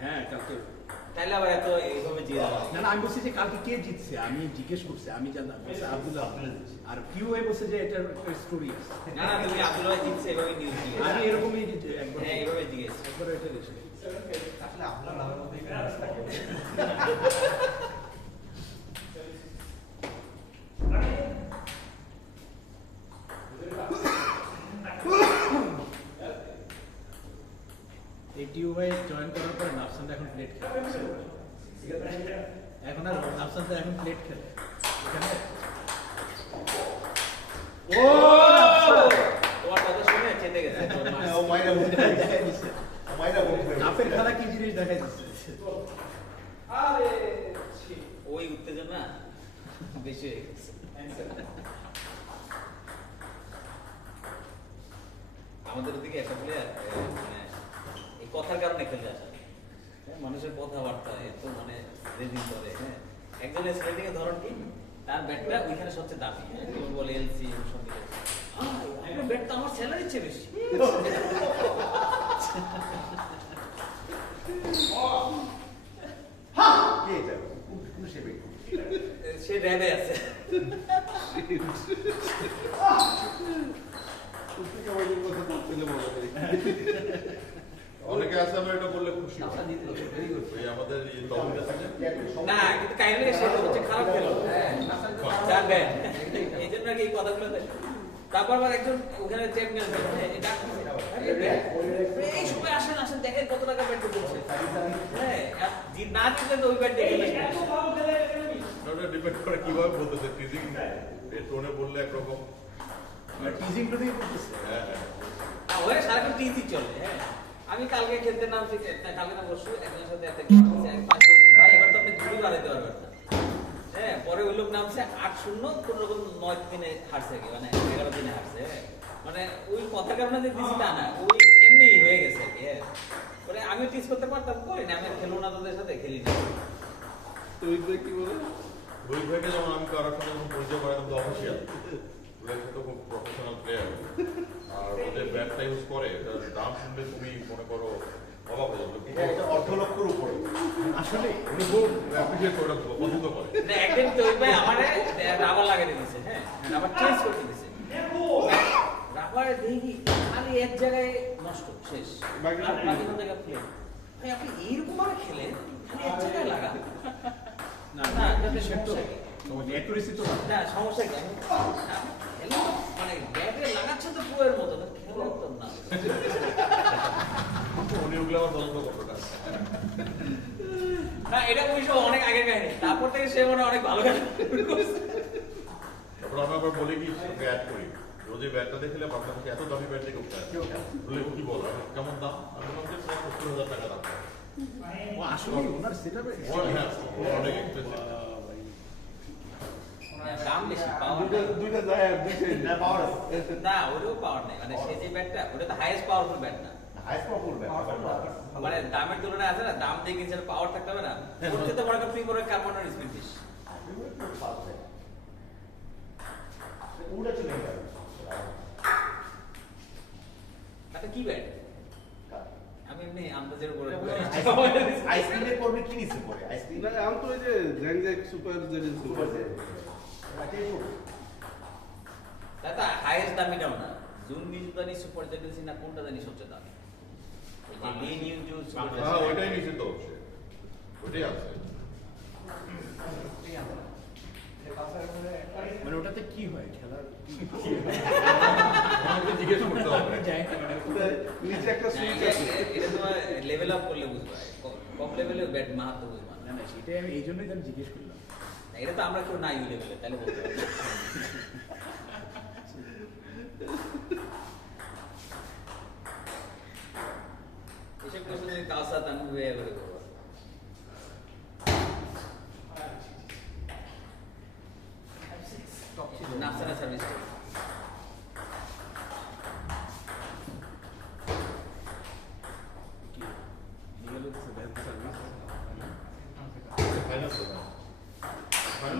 হ্যাঁ কালকে তাহলে আবার এত এইভাবে জিয়ে না না আমি বলছি যে কালকে কে জিতছে আমি জিজ্ঞেস করছি আমি জানতাম আব্দুল্লাহ আর কিউ ভাই বলছে যে এটার স্টোরি আছে না না তুমি আব্দুল ভাই জিতছে এভাবে নিউজ দিয়ে আমি এরকমই একবার হ্যাঁ এইভাবে জিজ্ঞেস একবার এটা দেখছি আসলে আপনার নামের মধ্যে থাকে এটিও ভাই জয়েন করার পর নাফসানটা এখন প্লেট খেলে এখন আর নাফসানটা এখন প্লেট খেলে এখানে ও তোমার কথা শুনে চেতে গেছে ও মাইরা বলতে দেখাই দিচ্ছে মাইরা বলতে নাফের খেলা কি জিনিস দেখাই দিচ্ছে আরে ওই উত্তেজনা বেশি হয়ে গেছে আমাদের ওদিকে একটা প্লেয়ার মানে এই কথার কারণে খেলতে আসে মানুষের কথাবার্তা এত মানে রেজিং করে হ্যাঁ একজনের স্লেটিং এর ধরন কি তার ব্যাটটা ওইখানে সবচেয়ে দামি হ্যাঁ যেমন বলে এলসি সব মিলে আপনার ব্যাটটা আমার স্যালারির চেয়ে বেশি কে এটা কোন শেপে সে র্যাবে আছে অনেকে আছে আমরা এটা বললে খুশি ওই আমাদের এই তহবিল আছে না কিন্তু কাহিনী সেটা হচ্ছে খারাপ খেলো জানবেন এই জন্য নাকি এই কথাগুলো তারপর আবার একজন ওখানে চ্যাম্পিয়ন এটা এই সময় আসেন আসেন দেখেন কত টাকা ব্যাট করছে হ্যাঁ না জিতলে তো ওই ব্যাট দেখে ওটা ডিপেন্ড করে কিভাবে বলতেছে টিজিং টোনে বললে একরকম টিজিং টোনেই করতেছে হ্যাঁ ওই সারাক্ষণ টিজি চলে হ্যাঁ আমি কালকে খেলতে নামছি কালকে না বসু একজনের সাথে একটা ভাই এবার তো আপনি ঘুরে বাড়াইতে পারবেন না হ্যাঁ পরে ওই লোক নামছে 8-0 কোন রকম 9 দিনে হারছে কি মানে 11 দিনে হারছে মানে ওই কথা কারণে যে দিছি তা না ওই এমনি হয়ে গেছে কি হ্যাঁ পরে আমি টিজ করতে পারতাম কই না আমি খেলবো না তোদের সাথে খেলি না তুই কি বলে রোহিত ভাইকে যেমন আমি কারোর সঙ্গে যখন পরিচয় করাতাম তো অফিসিয়াল রোহিত তো খুব প্রফেশনাল প্লেয়ার আর ওদের ব্যাটটা ইউজ করে এটার দাম শুনলে তুমি মনে করো অবাক হয়ে যাবে এটা অর্ধ লক্ষের উপরে আসলে উনি খুব অ্যাপ্রিসিয়েট করে পছন্দ করে না একদিন তো ওই ভাই আমারে রাবার লাগাই দিয়েছে হ্যাঁ রাবার চেঞ্জ করে দিয়েছে রাবার দেখি খালি এক জায়গায় নষ্ট শেষ বাকি জায়গা প্লে ভাই আপনি এইরকম ভাবে খেলেন খালি এক জায়গায় লাগা না না না যাতে সেটা সমস্যা কি অ্যাকুরেসি তো না সমস্যা কি খেলে মানে ব্যাটে লাগাচ্ছে তো পুয়ের মতো খেলে তো না উনি ওগুলো আমার পছন্দ করতো না না এটা বুঝছো অনেক আগের কাহিনী তারপর থেকে সে মনে অনেক ভালো খেলে তারপর আমরা আবার বলে কি অ্যাড করি রোজে ব্যাটটা দেখলে বাংলাদেশে এত দামি ব্যাট দেখে উঠতে বলে কি বল কেমন দাম আমি বললাম যে 70,000 টাকা দাম ও আসলে ওনার সেটআপে হ্যাঁ অনেক এক্সপেন্সিভ দাম বেশি পাওয়ার দুইটা যায় দুইটা না পাওয়ার আছে না ওরও পাওয়ার নেই মানে সে যে ব্যাটটা ওটা তো হাইয়েস্ট পাওয়ারফুল ব্যাট না হাইস্ট পাওয়ারফুল ব্যাট মানে দামের তুলনায় আছে না দাম দিয়ে কিনছে পাওয়ার থাকতে হবে না ওর তো বড় একটা প্রিমোর কার্বনের স্পিড বেশি উড়ে চলে গেল এটা কি ব্যাট আমি এমনি আন্দাজের উপরে আইসক্রিমের পরে কি নিছে পরে আইসক্রিম না আমি তো ওই যে জ্যাংজ্যাক সুপার জেডি সুপার তা হাইয়েস্ট দামিটাও না জুন বিজু জানি সুপার জেডেলসি না কোনটা জানি সবচেয়ে দামি এই যে নিউ জুন সুপার হ্যাঁ ওইটাই নিচে তো ওইটাই আছে মানে ওটাতে কি হয় খেলার আমাকে জিজ্ঞেস করতে হবে নিচে একটা সুইচ আছে এটা তোমার লেভেল আপ করলে বুঝবা কম লেভেলে ব্যাট মাহাত্ম বুঝবা না না সেটাই আমি এই জন্যই তো আমি জিজ্ঞেস করলাম এটা তো আমরা কেউ নাই ওই লেভেলে তাহলে বলতে পারবো এসব কোশ্চেন যদি কাউসার আমি হয়ে করে করবো নাফসানা সার্ভিস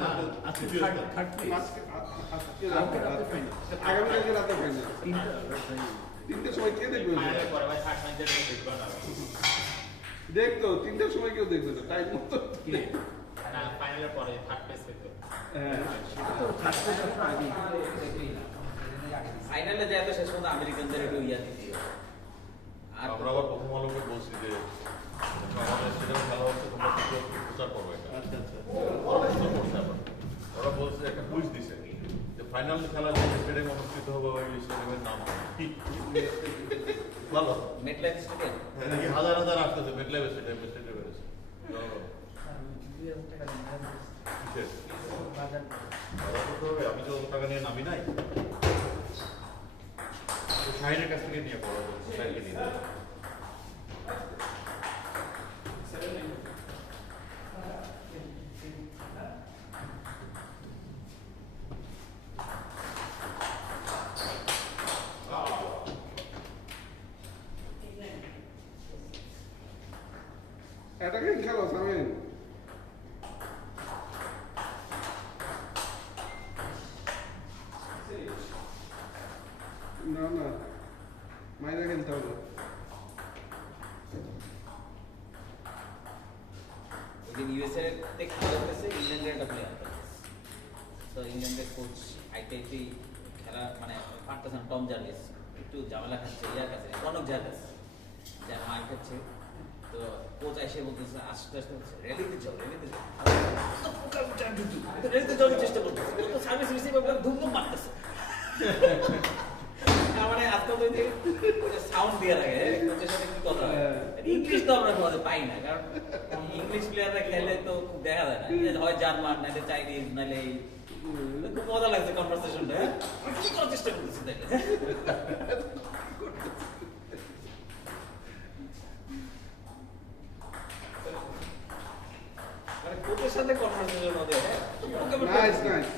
না আজকে থার্ড প্লেস আজকে রাতে ফাইনাল আগামীকালকে রাতে ফাইনাল 3টা তিনটার সময় কে দেখবে ওটা? ফাইনালের পরে ভাই থার্ড ম্যাচের দেখবো না দেখতো তিনটার সময় কেউ দেখবে না টাইম মতো না ফাইনালের পরে থার্ড প্লেস পেতো হ্যাঁ ফাইনালে যায় তো শেষ পর্যন্ত আমেরিকানদের একটু ইয়া দিতে হবে। আর আমরা আবার প্রথম আলোকে বলছি যে আমাদের স্টেডিয়ামে খেলা হচ্ছে তোমরা কিছু প্রচার করো এটা আচ্ছা আচ্ছা ওরা প্রচার করছে আবার ওরা বলছে একটা কুইজ দিছে যে ফাইনাল খেলা যে স্টেডিয়ামে অনুষ্ঠিত হবে ওই স্টেডিয়ামের নাম কি ভালো মেটলাইফ স্টেডিয়াম হ্যাঁ, নাকি হাজার হাজার আসতেছে মেটলাইফ স্টেডিয়ামে স্টেডিয়ামে এসে কিসের? বাজার করতে হবে? আমি তো অত টাকা নিয়ে নামি নাই শাহিনের কাছ থেকে নিয়ে পড়া যাবে শাহিনকে নিয়ে দেবে অ্যাটাকিং খেলো সামিন না না মাইরা খেলতে হবে ওইদিন ইউএসএ তে খেলা হয়েছে ইংল্যান্ডের একটা প্লেয়ার তো ইংল্যান্ডের কোচ আইটাইতেই খেলা মানে পারতেছেন টম জার্ভিস একটু ঝামেলা খাচ্ছে ইয়ার কাছে কনক জার্ভিস যার মার খাচ্ছে তো কোচ এসে বলতেছে আস্তে আস্তে বলছে রেলিতে যাও রেলিতে যাও রেলিতে যাওয়ার চেষ্টা করতেছে তো সার্ভিস রিসিভার ধুম ধুম মারতেছে মানে আজকাল তো সাউন্ড দিয়ে লাগে কোচের সাথে কি কথা হয় ইংলিশ তো আমরা সহজে পাই না কারণ ইংলিশ প্লেয়াররা খেলে তো খুব দেখা যায় না হয় জার্মান নাহলে চাইনিজ নাহলে খুব মজা লাগছে কনভারসেশনটা কি করার চেষ্টা করতেছি তাইলে মানে কোচের সাথে কনভারসেশন হবে নাইস নাইস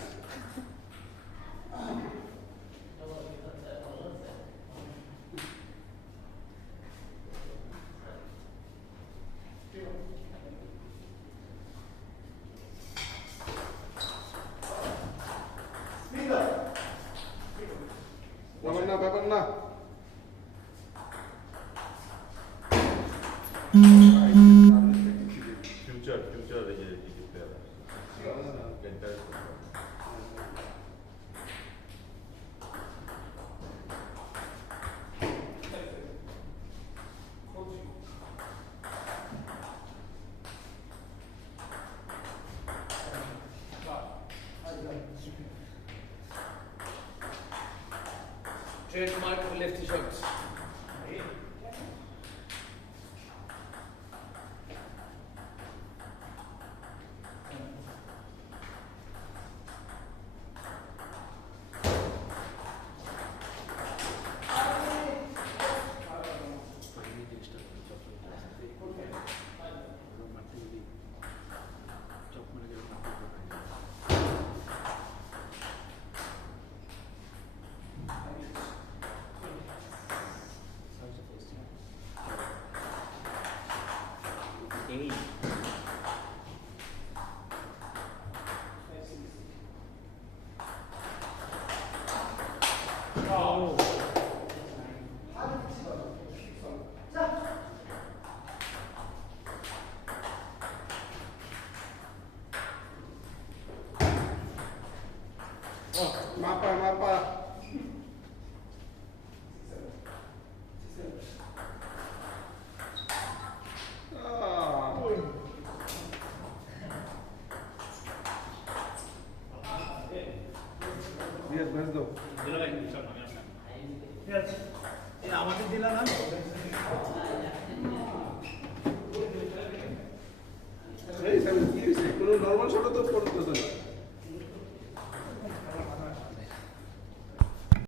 ব্যাপার না ফিউচার এই যে কিছু player enter trademark lefty shots. Eight. Oh. মাপা Yes, let's go. আমাদের দিলা না এই সামনে কি হইছে? কোনো নরমাল শট তো করতে